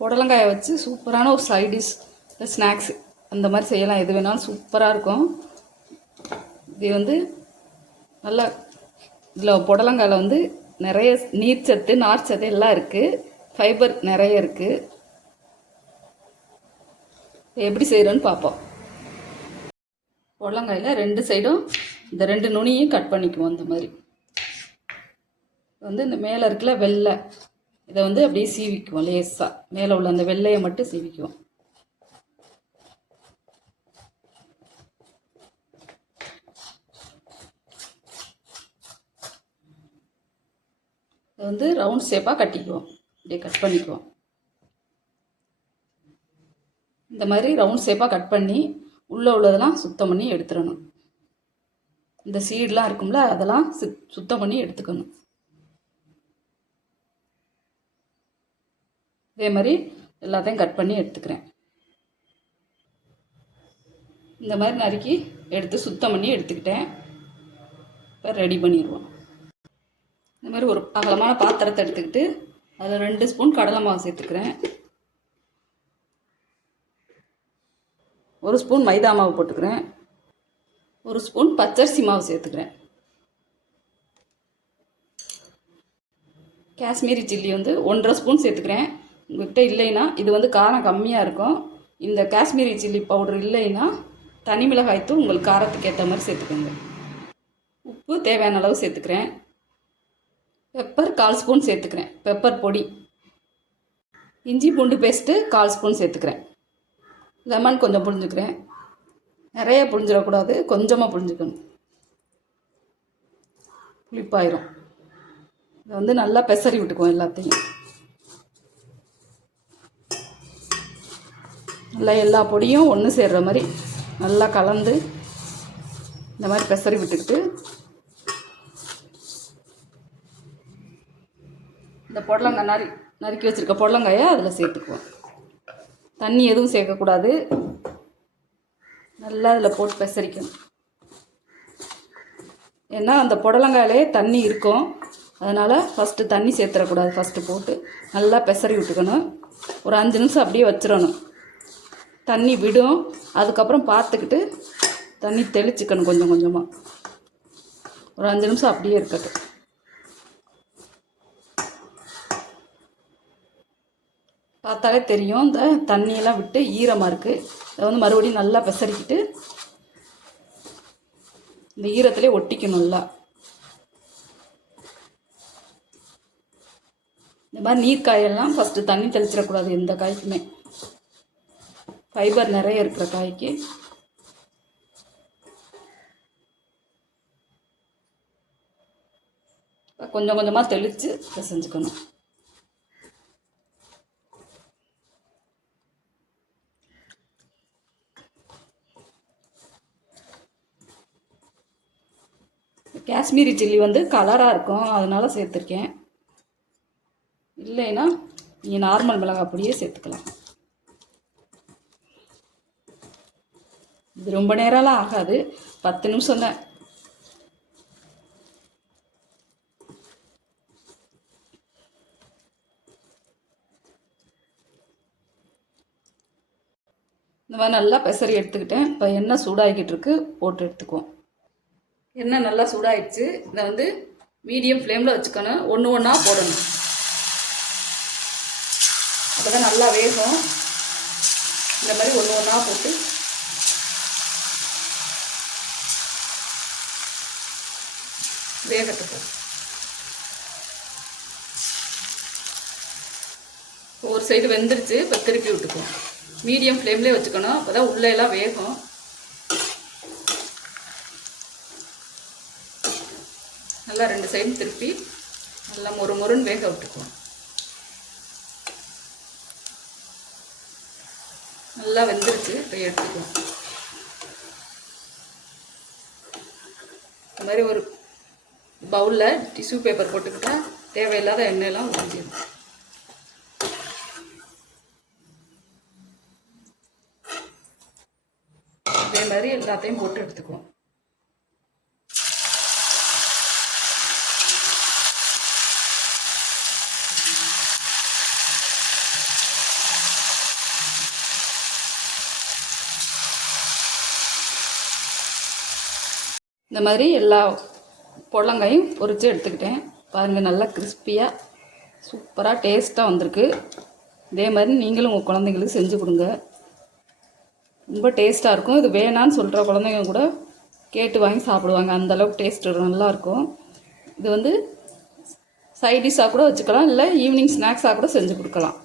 புடலங்காயை வச்சு சூப்பரான ஒரு சைடிஷ் ஸ்நாக்ஸ் அந்த மாதிரி செய்யலாம். எது வேணாலும் சூப்பராக இருக்கும். இது வந்து நல்லா இதில் புடலங்காயில் வந்து நிறைய நீர்ச்சத்து நார்ச்சத்து எல்லாம் இருக்குது ஃபைபர் நிறைய இருக்குது எப்படி செய்கிறோன்னு பார்ப்போம் புடலங்காயில் ரெண்டு சைடும் இந்த ரெண்டு நுனியும் கட் பண்ணிக்குவோம் இந்த மாதிரி. வந்து இந்த மேலே இருக்கல வெள்ளை. இதை வந்து அப்படியே சீவிக்குவோம் லேசாக மேலே உள்ள அந்த வெள்ளையை மட்டும் சீவிக்குவோம். இதை வந்து ரவுண்ட் ஷேப்பாக கட்டிக்குவோம். இப்படியே கட் பண்ணிக்குவோம். இந்த மாதிரி ரவுண்ட் ஷேப்பாக கட் பண்ணி உள்ளே உள்ளதெல்லாம் சுத்தம் பண்ணி எடுத்துடணும். இந்த சீடெலாம் இருக்கும்ல அதெல்லாம் சுத் சுத்தம் பண்ணி எடுத்துக்கணும். இதே மாதிரி எல்லாத்தையும் கட் பண்ணி எடுத்துக்கிறேன். இந்த மாதிரி நறுக்கி எடுத்து சுத்தம் பண்ணி எடுத்துக்கிட்டேன். இப்போ ரெடி பண்ணிடுவோம். இந்த மாதிரி ஒரு அகலமான பாத்திரத்தை எடுத்துக்கிட்டு அதில் ரெண்டு ஸ்பூன் கடலை மாவு சேர்த்துக்கிறேன். ஒரு ஸ்பூன் மைதா மாவு போட்டுக்கிறேன். ஒரு ஸ்பூன் பச்சரிசி மாவு சேர்த்துக்கிறேன். காஷ்மீரி சில்லி வந்து ஒன்றரை ஸ்பூன் சேர்த்துக்கிறேன். உங்கள்கிட்ட இல்லைன்னா இது வந்து காரம் கம்மியாக இருக்கும். இந்த காஷ்மீரி சில்லி பவுடர் இல்லைன்னா தனி மிளகாய்த்தூள் உங்களுக்கு காரத்துக்கு ஏற்ற மாதிரி சேர்த்துக்கோங்க. உப்பு தேவையான அளவு சேர்த்துக்கிறேன். பெப்பர் கால் ஸ்பூன் சேர்த்துக்கிறேன். பெப்பர் பொடி. இஞ்சி பூண்டு பேஸ்ட்டு கால் ஸ்பூன் சேர்த்துக்கிறேன். லெமன் கொஞ்சம் புழிஞ்சுக்கிறேன். நிறைய புழிஞ்சிடக்கூடாது. கொஞ்சமாக புழிஞ்சுக்கணும். புளிப்பாயிரும். இதை வந்து நல்லா பெசரி விட்டுக்குவோம் எல்லாத்தையும். நல்லா எல்லா பொடியும் ஒன்று சேர்ற மாதிரி நல்லா கலந்து இந்த மாதிரி பெசரி விட்டுக்கிட்டு இந்த புடலங்காய் நறு நறுக்கி வச்சுருக்க புடலங்காயை அதில் சேர்த்துக்குவோம். தண்ணி எதுவும் சேர்க்கக்கூடாது நல்லா அதில் போட்டு பெசரிக்கணும். ஏன்னா அந்த புடலங்காயிலே தண்ணி இருக்கும். அதனால் ஃபஸ்ட்டு தண்ணி சேர்த்துடக்கூடாது ஃபஸ்ட்டு போட்டு நல்லா பெசரி விட்டுக்கணும். ஒரு அஞ்சு நிமிஷம் அப்படியே வச்சிடணும் தண்ணி விடும். அதுக்கப்புறம் பார்த்துக்கிட்டு தண்ணி தெளிச்சுக்கணும் கொஞ்சம் கொஞ்சமாக ஒரு அஞ்சு நிமிஷம் அப்படியே இருக்கட்டும். பார்த்தாலே தெரியும் இந்த தண்ணியெல்லாம் விட்டு ஈரமாக இருக்குது இதை வந்து மறுபடியும் நல்லா பெசரிக்கிட்டு இந்த ஈரத்துலேயே ஒட்டிக்கணும் நல்லா. இந்த மாதிரி நீர் காயெல்லாம் ஃபஸ்ட்டு தண்ணி தெளிச்சிடக்கூடாது எந்த காய்க்குமே. ஃபைபர் நிறைய இருக்கிற காய்க்கு. கொஞ்சம் கொஞ்சமாக தெளித்து பிசைஞ்சுக்கணும். காஷ்மீரி சில்லி வந்து கலராக இருக்கும். அதனால சேர்த்துருக்கேன். இல்லைன்னா நீங்கள் நார்மல் மிளகாய் பொடியே சேர்த்துக்கலாம். இது ரொம்ப நேரம்லாம் ஆகாது. பத்து நிமிஷம் தான். இந்த மாதிரி நல்லா பெசரி எடுத்துக்கிட்டேன். இப்போ எண்ணெய் சூடாகிக்கிட்டு இருக்கு. போட்டு எடுத்துக்குவோம். எண்ணெய் நல்லா சூடாயிடுச்சு. இதை வந்து மீடியம் ஃப்ளேமில் வச்சுக்கணும். ஒன்று ஒன்றா போடணும். அப்போ தான் நல்லா வேகும். இந்த மாதிரி ஒன்று ஒன்றா போட்டு வேகட்டுக்கும் ஒரு சைடு வெந்துருச்சு இப்போ திருப்பி விட்டுக்குவோம் மீடியம் ஃப்ளேம்லேயே வச்சுக்கணும் அப்போ தான் உள்ளே எல்லாம் வேகும். நல்லா ரெண்டு சைடும் திருப்பி நல்லா மொறு மொறுன்னு வேக விட்டுக்குவோம் நல்லா வெந்துருச்சு இப்போ எடுத்துக்குவோம் இந்த மாதிரி ஒரு பவுலில் டிஷ்யூ பேப்பர் போட்டுக்கிட்டேன் தேவையில்லாத எண்ணெயெல்லாம் உறிஞ்சிடும் அதே மாதிரி எல்லாத்தையும் போட்டு எடுத்துக்குவோம். இந்த மாதிரி எல்லா புடலங்காயும் பொரித்து எடுத்துக்கிட்டேன். பாருங்கள் நல்லா கிறிஸ்பியாக சூப்பராக டேஸ்ட்டாக வந்திருக்கு. இதே மாதிரி நீங்களும் உங்கள் குழந்தைங்களுக்கு செஞ்சு கொடுங்க. ரொம்ப டேஸ்ட்டாக இருக்கும். இது வேணான்னு சொல்கிற குழந்தைங்க கூட கேட்டு வாங்கி சாப்பிடுவாங்க. அந்தளவுக்கு டேஸ்ட் நல்லாயிருக்கும் இது வந்து சைடிஷாக கூட வச்சுக்கலாம். இல்லை ஈவினிங் ஸ்நாக்ஸாக கூட செஞ்சு கொடுக்கலாம்.